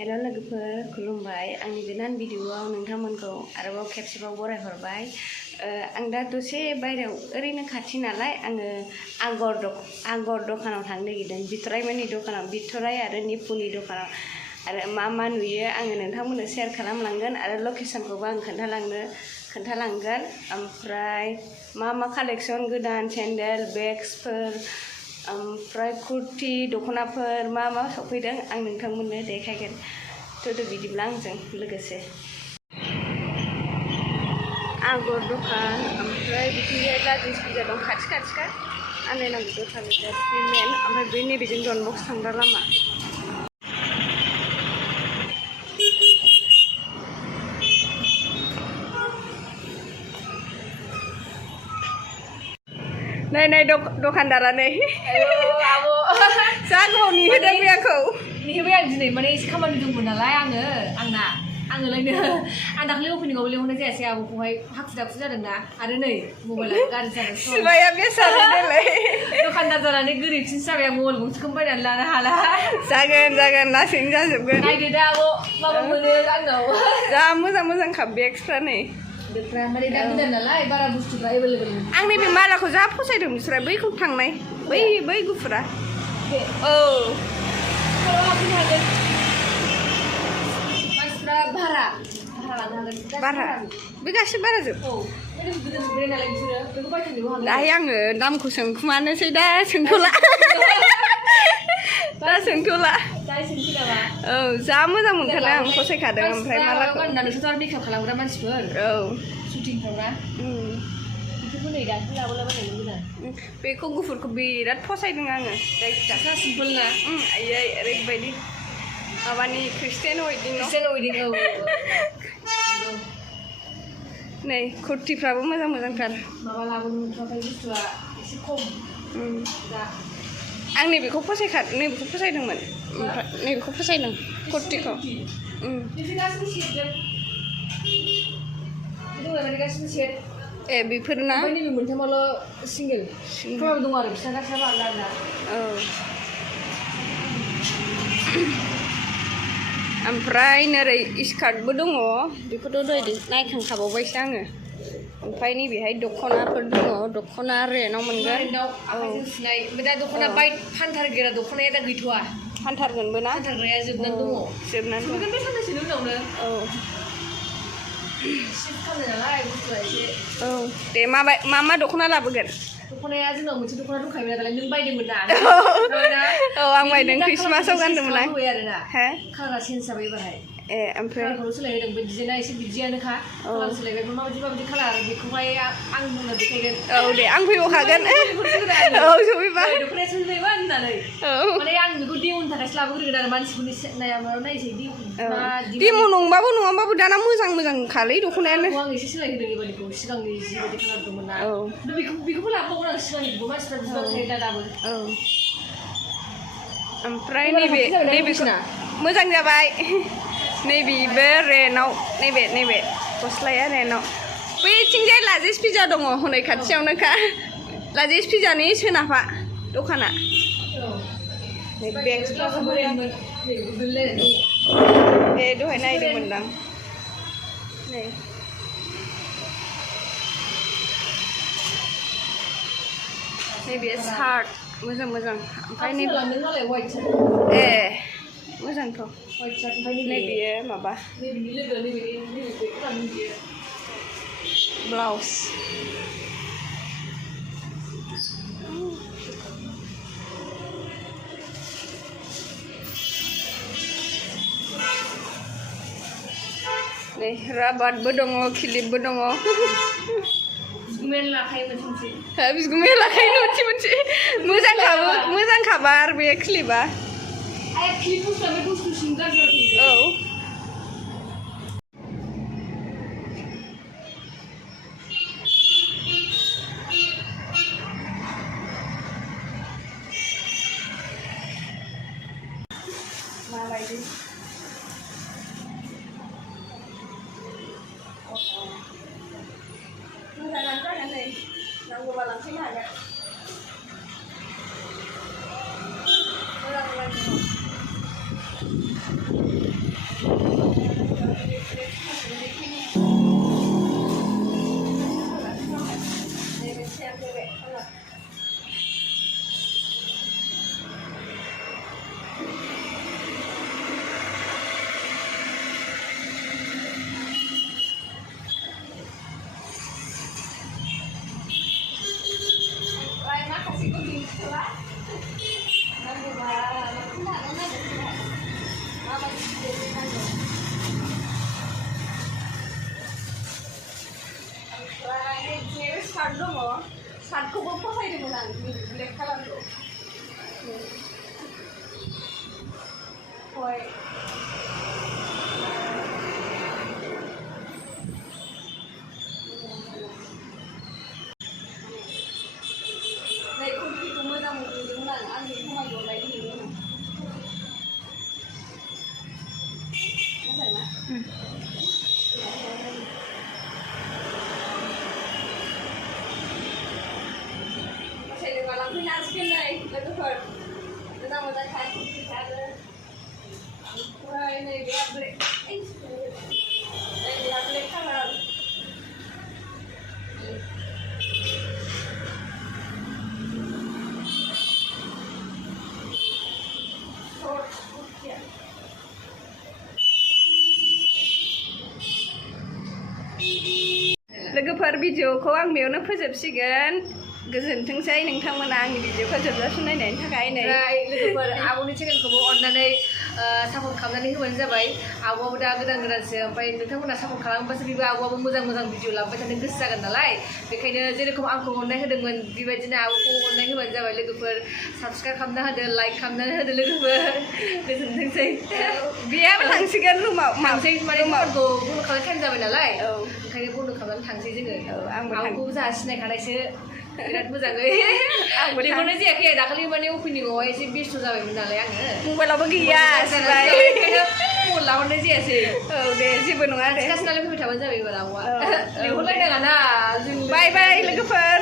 Hello लोगोफोर खुलुमबाय आंनि गोदान भिडिअआव नोंथांमोनखौ आरोबाव खेबसेबाव बरायहरबाय आं दा दसे बायरायाव ओरैनो खाथि नालाय आङो आगर दखानाव थांनो नागिरदों बिथराइमोननि दखानाव बिथराइ आरो निपुनि दखानाव आरो मा नुयो आङो नोंथांमोननो शेयार खालामलांगोन आरो लकेसनखौबो आं खोन्थालांगोन ओमफ्राय मा कालेक्सन गोदान सेन्डेल बेग्सफोर ओमफ्राय कुर्ति दख'नाफोर मा सफैदों आं नोंथांमोननो देखायगोन थ' बिदिब्ला आंजों लोगोसे आगर दखान ओमफ्राय बिथिंजाय लाजिस पिज्जा दं खाथिखा आन्दायनांगौ दखान मेन ओमफ्राय बे नैबेजों डनबक्स थांग्रा लामा नै दखानदारा नै आब' जा गोबाव नेहोदों बे आंखौ नेहोबाय आं दिनै माने एसे खामानि दंमोन नालाय आङोलायनो आं दाखालि अपेनिंआव लेंहरनाय जायासै आब'खौहाय हाखु दाखु जादोंना आरो नै मबाइला गाज्रि जादों सिबाया बेसाद देलाय दखानदार जानानै गोरिबसिन जाबाय आं मबाइल गंसेखौनो बायनानै लानो हाला जागोन लासैनो जाजोबगोन नायदो दा आब' माबा मोनो आंनाव जा मोजांखा बेग्सफ्रा नै माने दा गोदान नालाय बारा बुस्थुफ्रा एभेलेबेल आं नैबे मालाखौ जा फसायदों बिसोरा बैखौ थांनाय बै गुफुरा औ मानसिफ्रा भारा बे गासिबो भारा जोब दाहाय आङो दामखौ सोंखुमानोसै दा सोंथ'ला औ जा मोजां मोनखादों आं फसायखादों ओमफ्राय मालाखौ नोंसोरथ' मेकआप खालामग्रा मानसिफोर औ शुटिंफ्रावना बेफोरखौ नै दाख्लै लाबोलाबायनायनि गोदान बेखौ गुफुरखौ बिराद फसायदों आङो जायखिया सिम्पोल ना आयै ओरैबायदि माबानि ख्रिस्टियान वेडिं औ नै कुर्तिफ्राबो मोजांथार माबा लाबोनो मोनथ'वाखै बुस्थुआ एसे खम दा आं नैबेखौ फसायदोंमोन ओमफ्राय नैबेखौ फसायदों कुर्तिखौ ए बेफोर ना नैबे मोनथामाल' सिंगेल दं आरो फिसा गासिबो आलादा औ ओमफ्राय नोरै स्कार्टबो दङ बेखौथ' दहाय नायखांखाबावबायसो आङो ओमफ्राय नैबेहाय दख'नाफोर दङ दख'ना रेन्टआव मोनगोन सुनाय दा दख'ना फानथारग्रा दख'नाया दा गैथ'वा फानथारगोनबो ना फानथारग्राया जोबनानै दङ बे साननैसोनि उनावनो औ शिफ्ट खालामनो नालाय बुस्थुआ एसे औ दे मा दख'ना लाबोगोन दख'नाया जोंनाव मोनसे दख'ना दंखायोमोन नालाय नों बायदोंमोन ना औ आं बायदों ख्रिस्टमासाव गानदोंमोन आं कालारा चेन्ज जाबाय बाहाय ए ओमफ्राय कालारखौल' सोलायहोदों बे डिजाइना एसे बिदियानोखा कालार सोलायबाय माबायदि कालार बेखौहाय आं बुंनो देखायगोन औ दे आं फैबावखागोन औ सफैबा दख'नाया सफैबायबा होननानै माने आं बेखौ डेम'नि थाखायसो लाबोग्रोगोन आरो मानसिफोरनि नायसै डेम' नङाबाबो दाना मोजांखालै दख'नायानो आं एसे सोलायहोदों एबारनिखौ सिगांनि जिबायदि कालार दंमोन ना बेखौबो लाबोबावगोन आं सिगांनिखौ मानसिफ्रा बिबाथाय दा दाबो औ ओमफ्राय नैबेखौ मोजां जाबाय नैबेबो रेन्टआव नैबे गस्लाया रेन्टआव बैथिंजाय लाजिस पिज्जा दङ हनै खाथियावनोखा लाजिस पिज्जानि सोनाबहा दखाना बेग्सफ्राबो ए दहाय नायदोंमोनदां नै नैबे सार्ट मोजां ओमफ्राय ए मोजांथ' नैबेयो माबा ब्लाउस नै राबारबो दङ क्लिपबो दङ बिगुमाया लाखायो मोनसे मोजांखाबा आरो बे क्लिपा औ माबायदि मोजाङानो जागोन नै नांगौबा लांफैनो हागोन मोजां Saya langpwinw sekali, lagu per. Tentang mata kaki kita. Wah ini dia beli. Dia beli kamar. लोगोफोर भिडिअखौ आं बेयावनो फोजोबसिगोन गोजोनथोंसै नोंथांमोना आंनि भिडिअखौ जोबजासिम नायनायनि थाखाय नै लोगोफोर आब'नि चेनेलखौबो अननानै सापर्ट खालामनानै होबानो जाबाय आब'आबो दा गोदान गोदानसो ओमफ्राय नोंथांमोना सापर्ट खालामबासो बेबो आब'आबो मोजां मोजां भिडिअ लाबोबाय थानो गोसो जागोन नालाय बेखायनो जेरेखम आंखौ अननाय होदोंमोन बेबायदिनो आब'खौ अननाय होबानो जाबाय लोगोफोर साबस्क्राइब खालामना होदो लाइक खालामनानै होदो लोगोफोर गोजोनथोंसै बेयाबो थांसिगोन रुमाव थांसै माने रुमाखौ बन्द' खालामनाय टाइम जाबाय नालाय ओंखायनो बन्द' खालामनानै थांसै जोङो आंखौ जोंहा सिनायखानायसो बिराद मोजाङै आंबो लिंहरनाय जायाखै दाखालि माने अपेनिंआवहाय एसे बेस्थ' जाबायमोन नालाय आङो मबाइलावबो गैया ओंखायनो मबाइल लाहरनाय जायासै दे जेबो नङा दे खाथिनालाय फैबाय थाबानो जाबाय एबार आब'आ लिंहरलायनाङा ना जों बाय बाय लोगोफोर